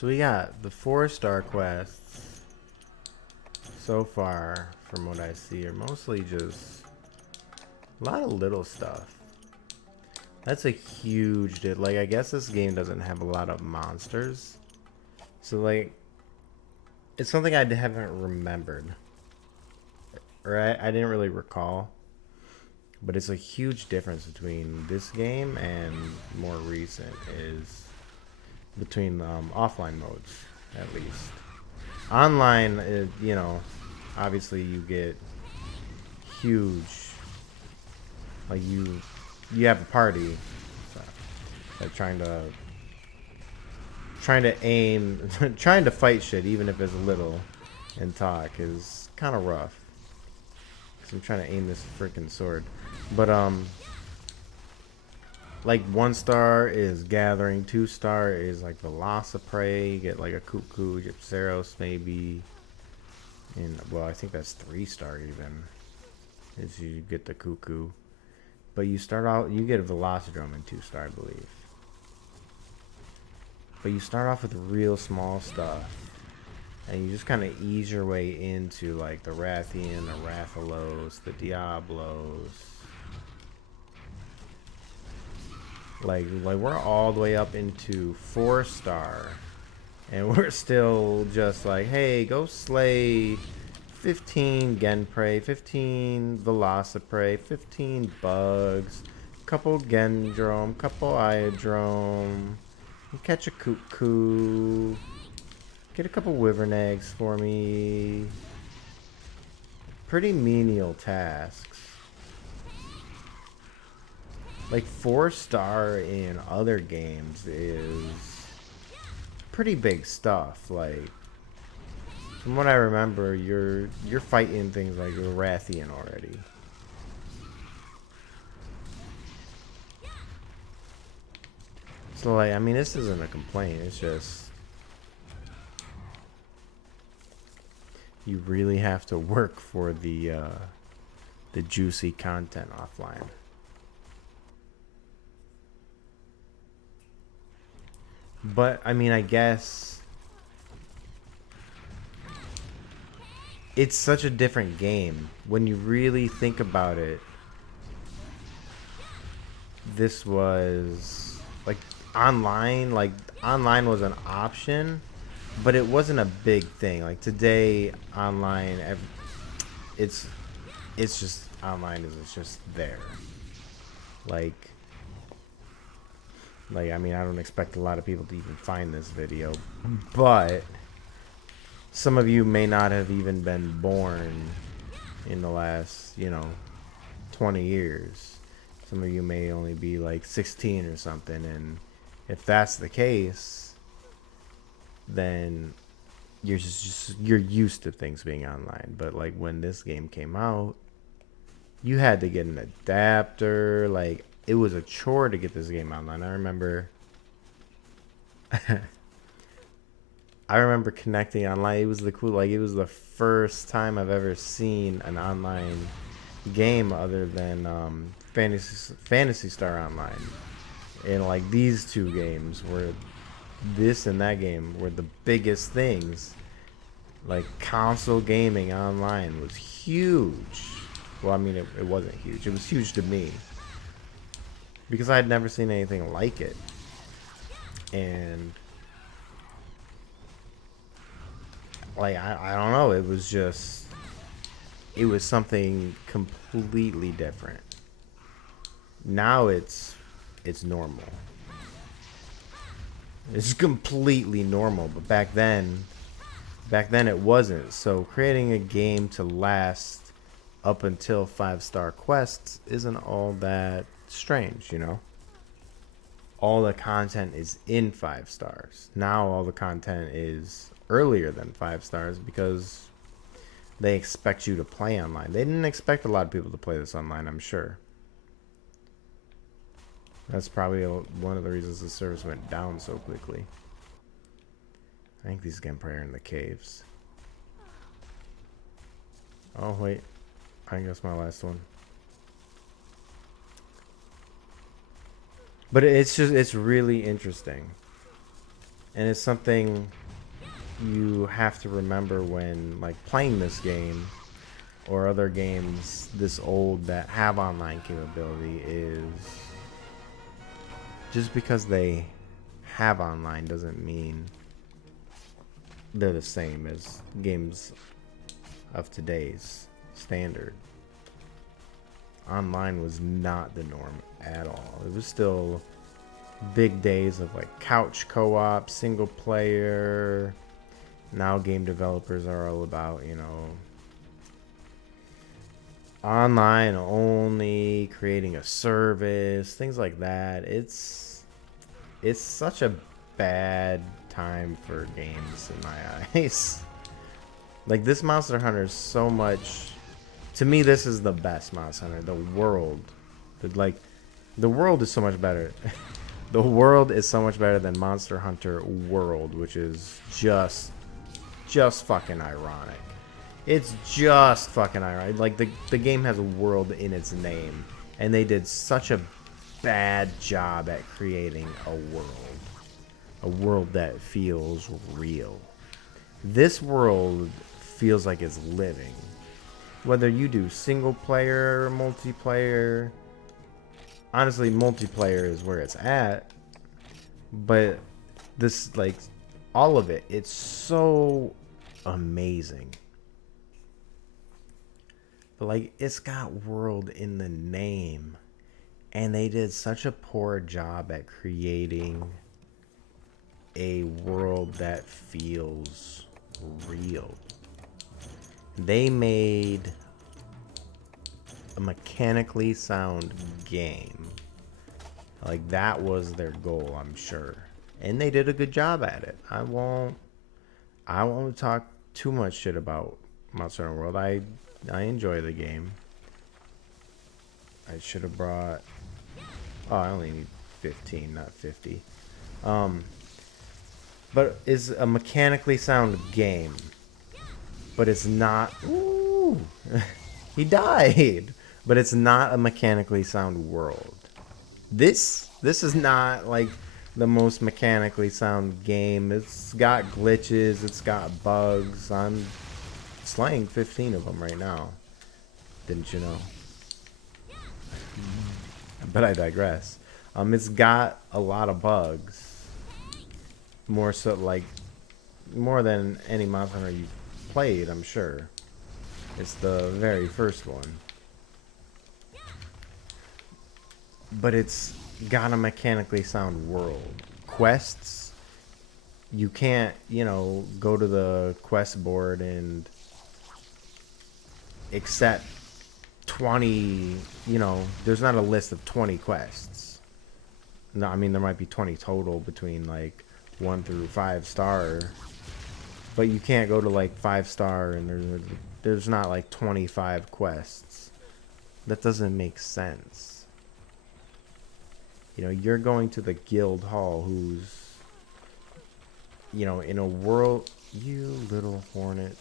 So we got the 4-star quests so far, from what I see, are mostly just a lot of little stuff. That's a huge like, I guess this game doesn't have a lot of monsters. So like, it's something I haven't remembered. Or I didn't really recall. But it's a huge difference between this game and more recent is between offline modes, at least. Online, obviously you get huge, like you have a party, so, like trying to aim, trying to fight shit, even if it's little, and talk is kind of rough. Cause I'm trying to aim this freaking sword, but like 1-star is gathering, 2-star is like Velociprey. You get like a Cuckoo, you get Ceros maybe, and well, I think that's 3-star even. Is you get the Cuckoo, but you start out, you get a Velocidrome in 2-star, I believe. But you start off with real small stuff, and you just kind of ease your way into like the Rathian, the Rathalos, the Diablos. Like we're all the way up into 4-star, and we're still just like, hey, go slay 15 Genprey, 15 Velociprey, 15 Bugs, couple Gendrome, couple Iodrome, catch a Cuckoo, get a couple Wyvern eggs for me. Pretty menial tasks. Like 4-star in other games is pretty big stuff. Like, from what I remember, you're fighting things like the Rathian already. So like, I mean, this isn't a complaint. It's just you really have to work for the juicy content offline. But I mean, I guess it's such a different game when you really think about it. This was like online was an option, but it wasn't a big thing. Like today, online, it's it's just online is it's just there. Like I mean, I don't expect a lot of people to even find this video, but some of you may not have even been born in the last 20 years. Some of you may only be like 16 or something, and if that's the case, then you're used to things being online. But like when this game came out, you had to get an adapter. Like, it was a chore to get this game online. I remember connecting online. It was it was the first time I've ever seen an online game other than Fantasy Star Online. And like these two games were this and that game were the biggest things. Like console gaming online was huge. Well, I mean, it wasn't huge. It was huge to me because I had never seen anything like it. And like I don't know, it was something completely different. Now it's normal. It's completely normal, but back then it wasn't. So creating a game to last up until 5-star quests isn't all that strange, you know? All the content is in 5 stars. Now all the content is earlier than 5 stars because they expect you to play online. They didn't expect a lot of people to play this online, I'm sure. That's probably one of the reasons the service went down so quickly. I think these Genprey are in the caves. Oh, wait. I think that's my last one. But it's really interesting. And it's something you have to remember when like playing this game or other games this old that have online capability is just because they have online doesn't mean they're the same as games of today's standard. Online was not the norm at all. It was still big days of like couch co-op, single player. Now game developers are all about, you know, online only, creating a service, things like that. It's such a bad time for games in my eyes. Like this Monster Hunter is so much, to me this is the best Monster Hunter. The world, the world is so much better. The world is so much better than Monster Hunter World, which is just fucking ironic. It's just fucking ironic. Like the game has a world in its name, and they did such a bad job at creating a world that feels real. This world feels like it's living. Whether you do single player, multiplayer, honestly, multiplayer is where it's at. But this, like, all of it, it's so amazing. But, like, it's got world in the name. And they did such a poor job at creating a world that feels real. They made a mechanically sound game. Like that was their goal, I'm sure. And they did a good job at it. I won't talk too much shit about Monster Hunter World. I enjoy the game. I should have brought, oh, I only need 15, not 50. But it's a mechanically sound game. But it's not, ooh, he died. But it's not a mechanically sound world. This is not like the most mechanically sound game. It's got glitches, it's got bugs. I'm slaying 15 of them right now. Didn't you know? But I digress. It's got a lot of bugs. More so, like, more than any Monster Hunter you've played, I'm sure. It's the very first one. But it's got a mechanically sound world. Quests, you can't, you know, go to the quest board and accept 20, you know, there's not a list of 20 quests. No, I mean, there might be 20 total between like 1 through 5 star. But you can't go to like 5 star and there's not like 25 quests. That doesn't make sense. You know, you're going to the guild hall who's, you know, in a world, you little hornet.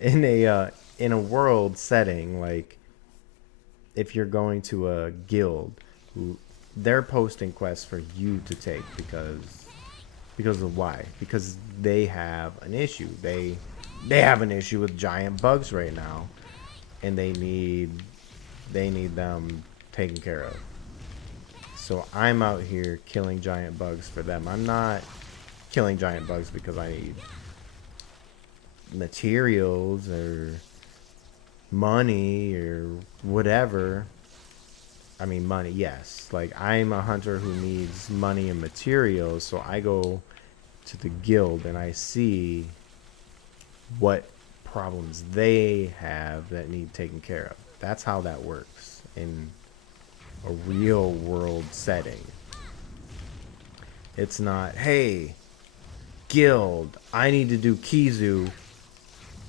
In a world setting, like if you're going to a guild, who they're posting quests for you to take because of why? Because they have an issue. They have an issue with giant bugs right now, and they need them taken care of. So I'm out here killing giant bugs for them. I'm not killing giant bugs because I need materials or money or whatever. I mean, money, yes. Like, I'm a hunter who needs money and materials, so I go to the guild and I see what problems they have that need taken care of. That's how that works in a real world setting. It's not, hey, guild, I need to do Kizu.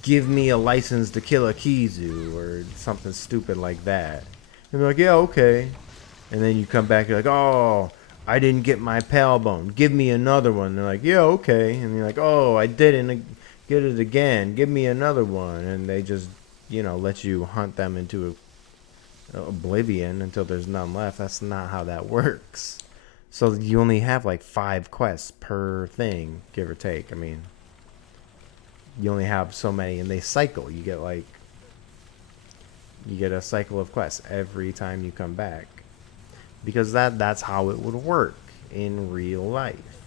Give me a license to kill a Kizu or something stupid like that. And they're like, yeah, okay. And then you come back, you're like, oh, I didn't get my pal bone. Give me another one. And they're like, yeah, okay. And you're like, oh, I didn't get it again. Give me another one. And they just, you know, let you hunt them into oblivion until there's none left. That's not how that works. So you only have like 5 quests per thing, give or take. I mean, you only have so many, and they cycle. You get a cycle of quests every time you come back, because that's how it would work in real life,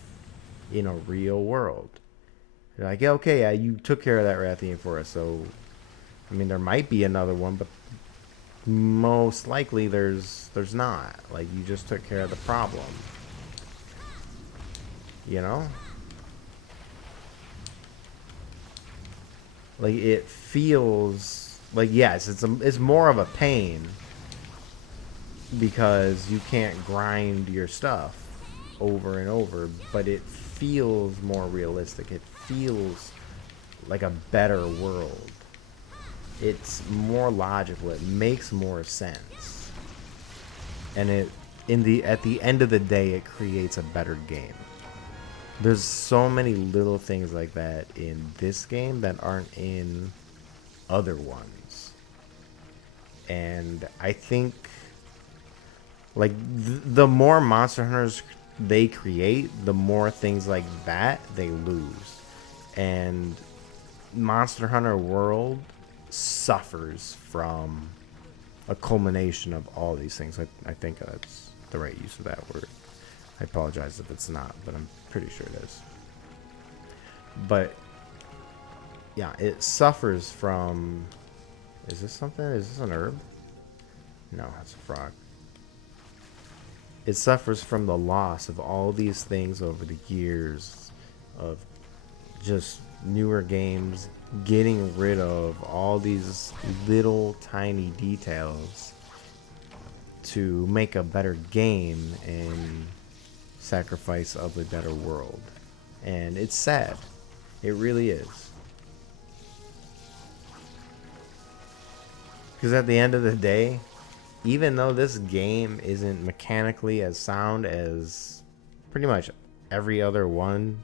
in a real world. You're like, yeah, okay, yeah, you took care of that Rathian forest, so I mean, there might be another one, but most likely there's not. Like, you just took care of the problem, you know? Like, it feels like, yes, it's more of a pain because you can't grind your stuff over and over, but it feels more realistic. It feels like a better world. It's more logical. It makes more sense. And it in the at the end of the day, it creates a better game. There's so many little things like that in this game that aren't in other ones. And I think like the more Monster Hunters they create, the more things like that they lose. And Monster Hunter World suffers from a culmination of all these things. I think that's the right use of that word. I apologize if it's not, but I'm pretty sure it is. But yeah, it suffers from. Is this something? Is this an herb? No, it's a frog. It suffers from the loss of all these things over the years of just newer games getting rid of all these little tiny details to make a better game and sacrifice of a better world. And it's sad. It really is. Because at the end of the day, even though this game isn't mechanically as sound as pretty much every other one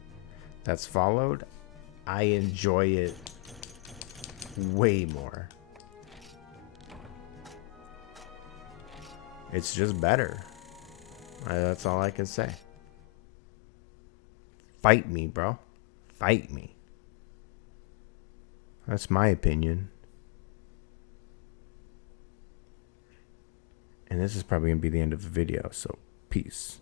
that's followed, I enjoy it way more. It's just better. That's all I can say. Fight me, bro. Fight me. That's my opinion. And this is probably going to be the end of the video, so peace.